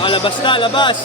Labas na, labas.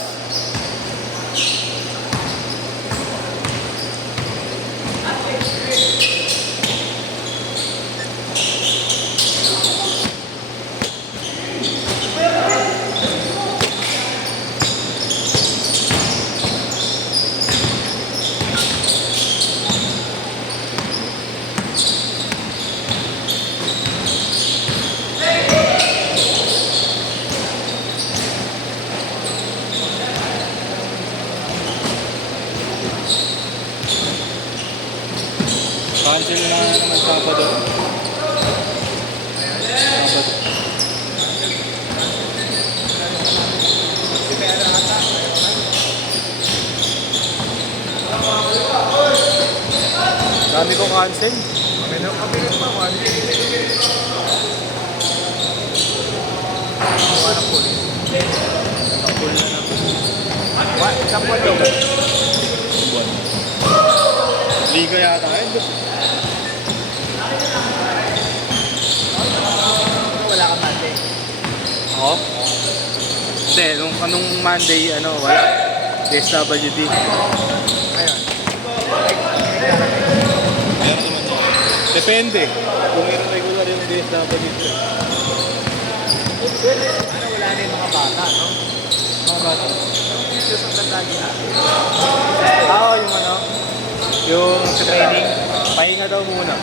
Cancel na naman Sabado. Dami kong cancel. Kami na pa, 1. Wala full. Full na naman. Isang buwan daw. Buwan. Liga yata ngayon. Wala ka Monday. Ako? Hindi, anong Monday, wala. SWD. Ayun. Meron naman yun. Depende. Kung meron regular yung DSWD. Wala na yung mga bata, no? Mga bata. Yung sa lagi natin. Yung sa training, pahinga daw muna.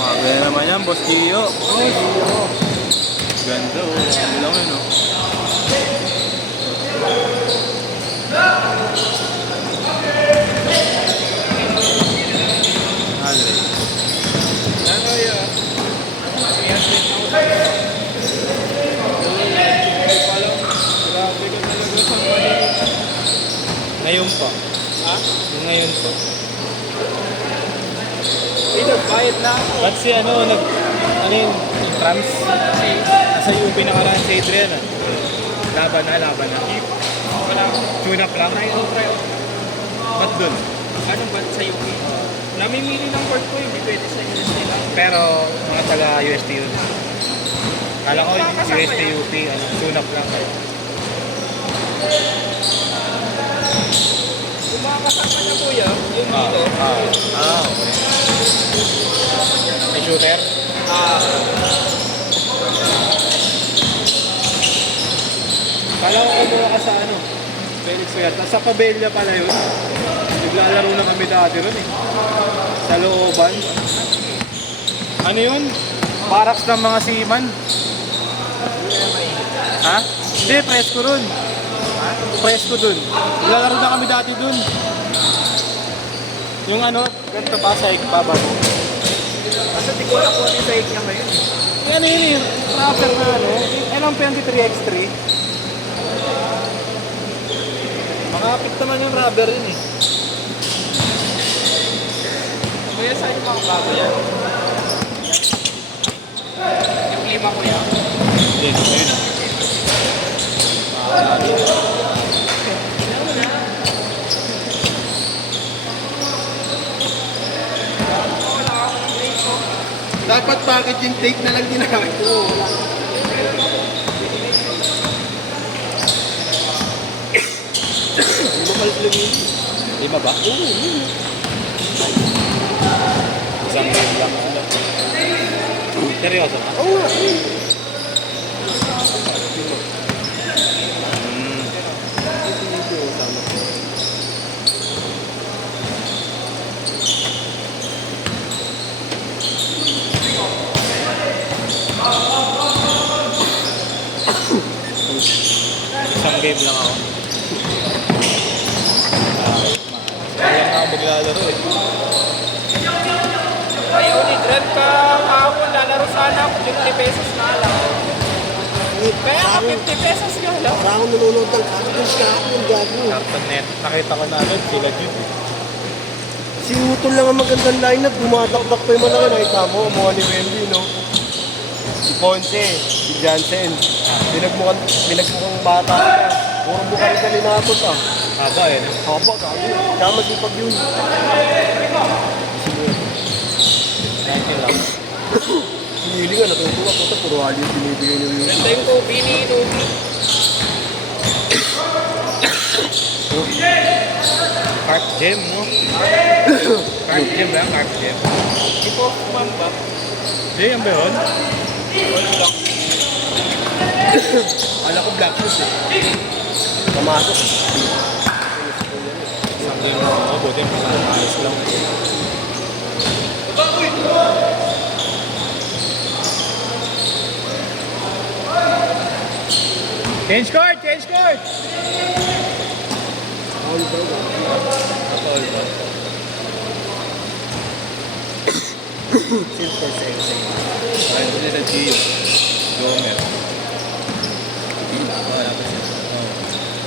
Maganda naman yan, Boss Gio. Ganda oh. Ano lang yun oh. Andre. Ano yun? Ngayon pa. Ha? Yung ngayon pa. Bayad na ako. Ba't si ano yun, yung trans? Nasa UP nakaraan si Adrian ah. Laban na. Wala ako. Tune up lang. Tayo tayo. Ba't dun? Ano ba sa UK? Namimili ng court ko, hindi pwede sa USD lang. Pero mga taga UST yun. Kala ko Kasama UST yan. UP, tune up lang kayo. Kung makakasama niya kuya, yung dito. Okay. May shooter? Kala ko kumuha ka sa Felix Oyata. Sa Pabella pala yun. Naglalaro na kami dati ron eh. Sa looban. Ano yun? Barracks ng mga seaman. Ha? Hindi, presko ron. Presko dun. Naglalaro na kami dati dun. Yung ganito pa sa ikbaba mo. Kasi di ko alam kung ano yung sahig niya ngayon. Yan yun eh. Rapper na ang 23X3. Makapit naman yung rubber yun eh. Kuya, saan yung mga bago yan? Yung lima kuya. Yun, yun. Dapat bakit yung tape na lang ginamit ko? Lima ba? Oo, yun. Isang game lang. Seryoso ka? Oo. game lang ako. Kaya nga ako maglalaro eh. Ayaw ni Grant ka kahapon, lalaro sana ako, 50 pesos na lang. Kaya ka 50 pesos nga lang. Para akong nanonood ng cartoons kahapon, gago. Cartoon Net. Nakita ko na agad sila Jude eh. Si Utol lang ang magandang lineup, dumadakdak pa yung malaki. Nakita mo, mukha ni Wendy, no? Si Ponce, si Jansen. Pinagmukhang bata ka. Puro mukha rin kalinatot ah. Haba eh. No? Haba, gago. Kaya masipag yun. Thank you lang. Hinili nga, natutuwa ko ito. Puro hali yung binibigay niyo yun. Ganda yung Kobe ni Nobi. Carp Gem, no? Carp Gem ba? Carp Gem. Si Hoffman ba? Hindi, yan ba yun? Wala lang. Alam ko Black Horse eh. Kamasok. Sakto yung mga ako. Buti ayos lang. Change court! Change court! All ba? All ba? Simple sexy. Ayun ko nila Gio. Gomer. Wala pa siya.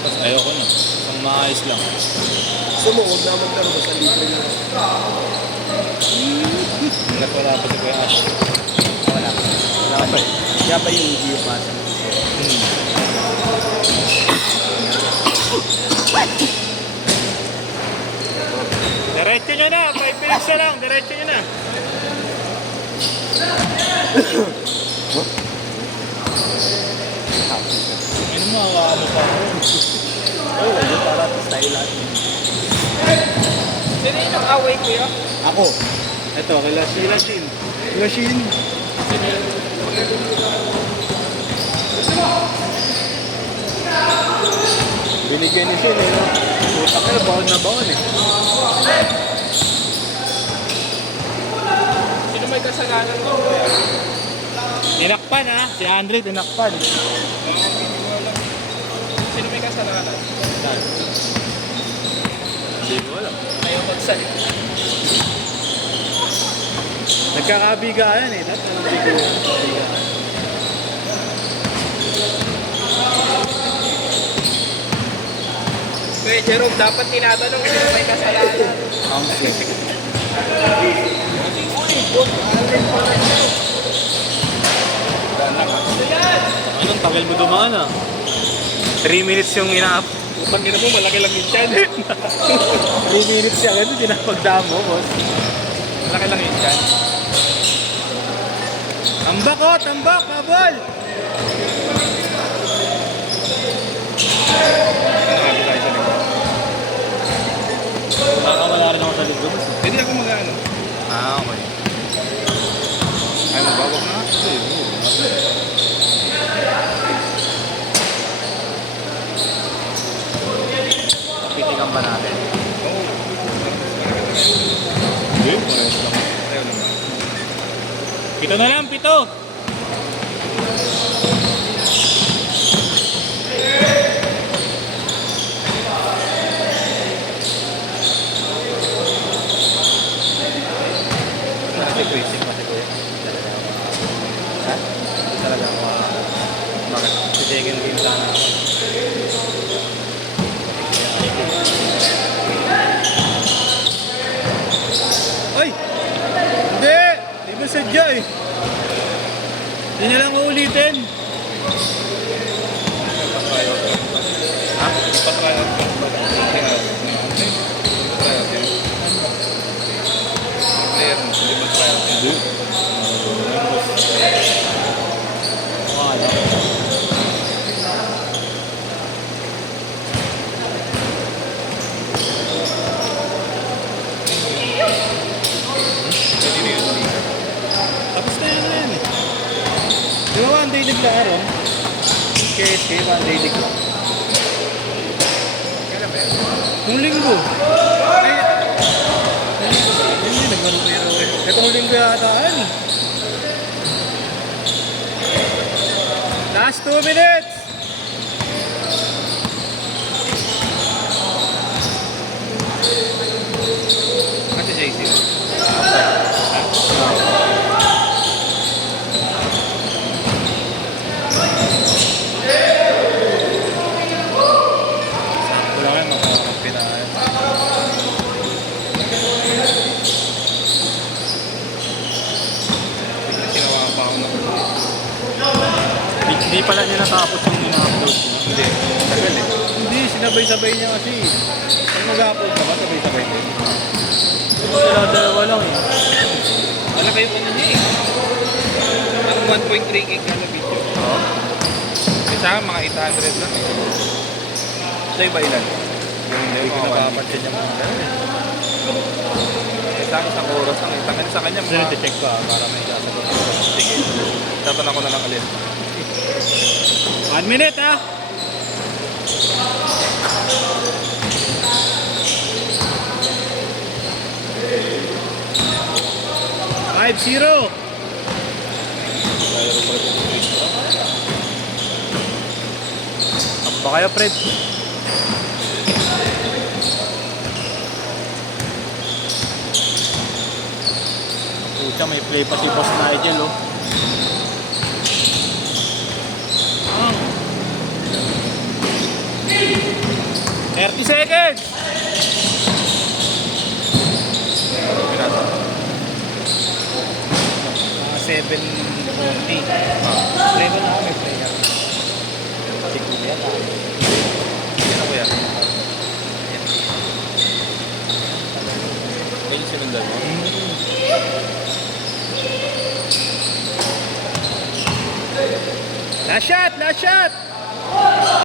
Tapos ayoko na. Isang maayos lang. Sumuod na magkaroon sa libre na. Hanggat wala pa si Kuya Ash. Wala pa. Wala pa. Kaya pa yung Gio pasa. Diretso nyo na! 5 minutes na lang! Diretso nyo na! Ano mo, hawakan mo pa ako? Oo, yun para sa style natin. Sino yung away ko yun? Ako. Ito, kila sila Shin. Machine. Binigyan ni Shin eh, no? Utang na, baon na baon eh. Sino may kasalanan mo? Tinakpan ha? Si Andre tinakpan. Sino may kasalanan? Hindi ko alam. Ayaw magsalita. Nagkakabigaan eh. Dapat walang bigaan. Kuya Jerome, dapat tinatanong sino may kasalanan. Anong tagal mo dumaan ah? 3 minutes yung inaap. Upang ina mo, malaki lang yung chan. 3 minutes siya. Ganun din ang pagdaan mo, boss. Malaki lang yung chan. Tambak oh! Tambak! Kabol! Baka wala rin ako sa likod. Hindi ako mag-ano. Ah, okay. Ay, magbabag na. Pitikan ba natin? Oo. Hindi, parehas lang. Ayaw naman. Pito na lang, pito! Kasi crazy pa si Kuya. Ha? Talaga ako. Bakit? Si second game sana ako. Ay! Hindi! Di ba sadya eh? Hindi na lang uulitin. Ha? Patry natin. Player mo, hindi ba try natin? Hindi. Wala. Tapos na yan eh. Di ba one day league lang araw? KSK, one day league lang. Kailan ba yan? Nung linggo. Ay, hindi, naglaro pero eh. Itong linggo yata yan. Last 2 minutes! matapos yung ina-upload mo. Hindi. Tagal eh. Hindi, sinabay-sabay niya kasi. Pag mag-upload ka ba, sabay-sabay din. Dalawa lang eh. Wala kayo ano niya eh. Ang 1.3 gig na video. Oo. Kasi akin, mga 800 lang eh. Sa'yo ba ilan? Yung hindi ko Oo, napapansin niya mga ganun eh. Sa akin, isang oras lang eh. Tangin sa kanya, Kasi mga... check ko para may sasagot. Sige. Tatanong ko na lang ulit. 1 minute ah! Five, zero. Apa kayo, Fred? Pucha, may play pa si Boss Nigel oh. 30 seconds! Pinasa. 7:40. Play ko na ako, may play ako. Siguro yan ah. Yan ako yan. Yan yung sinundan mo. Last shot! Last shot!